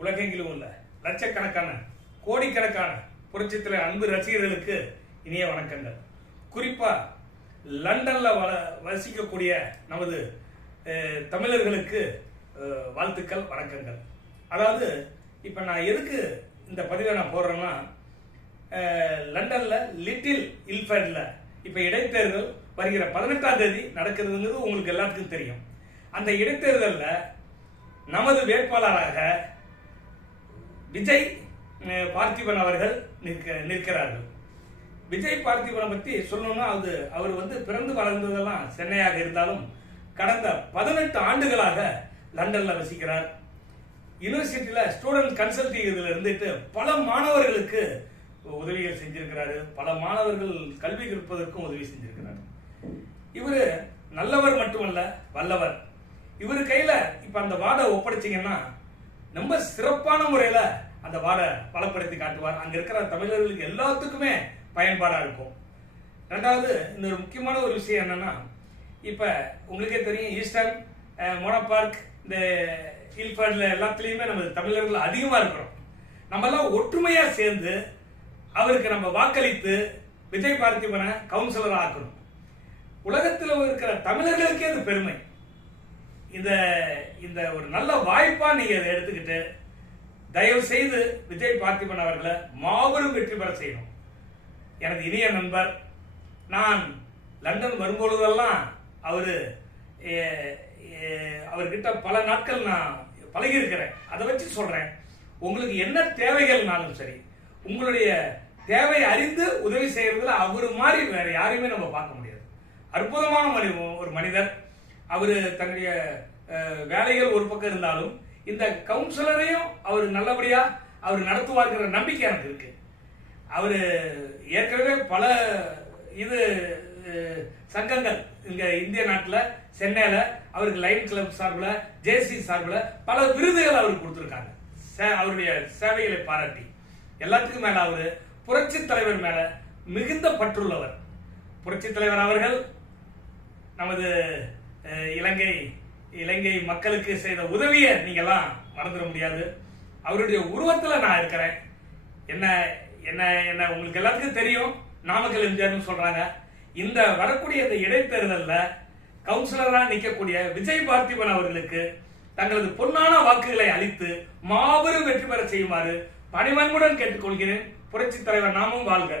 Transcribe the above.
உலகெங்கிலும் உள்ள லட்சக்கணக்கான கோடிக்கணக்கான புரட்சித்தலைவர் அன்பு ரசிகர்களுக்கு இனிய வணக்கங்கள். குறிப்பா லண்டன்ல வசிக்கக்கூடிய நமது தமிழர்களுக்கு வாழ்த்துக்கள், வணக்கங்கள். அதாவது இப்ப நான் எதுக்கு இந்த பதிவை நான் போடுறேன்னா, லண்டன்ல லிட்டில் இல்ஃபர்ட்ல இப்ப இடைத்தேர்தல் வருகிற 18ஆம் தேதி நடக்கிறதுங்கிறது உங்களுக்கு எல்லாத்துக்கும் தெரியும். அந்த இடைத்தேர்தலில் நமது வேட்பாளராக விஜய் பார்த்திபன் அவர்கள் நிற்கிறார்கள். விஜய் பார்த்திபனை பற்றி சொல்லணும்னா அவர் பிறந்து வளர்ந்ததெல்லாம் சென்னையாக இருந்தாலும் கடந்த 18 ஆண்டுகளாக லண்டன்ல வசிக்கிறார். யூனிவர்சிட்டியில ஸ்டூடெண்ட் கன்சல்டிங் இதுல இருந்துட்டு பல மாணவர்களுக்கு உதவிகள் செஞ்சிருக்கிறாரு. பல மாணவர்கள் கல்வி கற்பதற்கும் உதவி செஞ்சிருக்கிறார். இவரு நல்லவர் மட்டுமல்ல, வல்லவர். இவரு கையில இப்ப அந்த வார்டை ஒப்படைச்சிங்கன்னா ரொம்ப சிறப்பான முறையில அந்த வார்டை பலப்படுத்தி காட்டுவார். அங்க இருக்கிற தமிழர்களுக்கு எல்லாத்துக்குமே பயன்பாடா இருக்கும். ரெண்டாவது, இந்த ஒரு முக்கியமான ஒரு விஷயம் என்னன்னா, இப்ப உங்களுக்கே தெரியும், ஈஸ்டர்ன் மோனோபார்க் இந்த இல்ஃபர்ட்ல எல்லாத்துலயுமே நம்ம தமிழர்கள் அதிகமா இருக்கிறோம். நம்ம எல்லாம் ஒற்றுமையா சேர்ந்து அவருக்கு நம்ம வாக்களித்து விஜய் பார்த்திபனை கவுன்சிலர் ஆக்கணும். உலகத்தில் இருக்கிற தமிழர்களுக்கே அது பெருமை. இந்த ஒரு நல்ல வாய்ப்பா நீங்க அதை எடுத்துக்கிட்டு தயவு செய்து விஜய் பார்த்திபன் அவர்களை மாபெரும் வெற்றி பெற செய்யணும். எனது இனிய நண்பர், நான் லண்டன் வரும்பொழுதெல்லாம் அவர்கிட்ட பல நாட்கள் நான் பழகி இருக்கிறேன். அதை வச்சு சொல்றேன், உங்களுக்கு என்ன தேவைகள்னாலும் சரி, உங்களுடைய தேவை அறிந்து உதவி செய்யறதுல அவரு மாதிரி வேற யாரையுமே நம்ம பார்க்க முடியாது. அற்புதமான ஒரு மனிதர். அவரு தன்னுடைய வேலைகள் ஒரு பக்கம் இருந்தாலும் இந்த கவுன்சிலரையும் அவர் நல்லபடியா அவர் நடத்துவார்கிற நம்பிக்கை எனக்கு இருக்கு. அவரு ஏற்கனவே பல சங்கங்கள் இங்க இந்திய நாட்டில் சென்னையில அவருக்கு லைன் கிளப் சார்பில், ஜேசி சார்பில் பல விருதுகள் அவருக்கு கொடுத்திருக்காங்க. அவருடைய சேவைகளை பாராட்டி எல்லாத்துக்கும் மேல அவரு புரட்சி தலைவர் மேல மிகுந்த பற்றுள்ளவர். புரட்சி தலைவர் அவர்கள் நமது இலங்கை மக்களுக்கு செய்த உதவியை நீங்க எல்லாம் மறந்துட முடியாது. அவருடைய உருவத்துல நான் இருக்கிறேன். என்ன உங்களுக்கு எல்லாத்துக்கும் தெரியும், நாமக்கல் எம்ஜிஆர்னு சொல்றாங்க. இந்த வரக்கூடிய இந்த இடைத்தேர்தல்ல கவுன்சிலரா நிற்கக்கூடிய விஜய் பார்த்திபன் அவர்களுக்கு தங்களது பொன்னான வாக்குகளை அளித்து மாபெரும் வெற்றி பெற செய்யுமாறு பணிவன்புடன் கேட்டுக்கொள்கிறேன். புரட்சி தலைவர் நாமும் வாழ்க.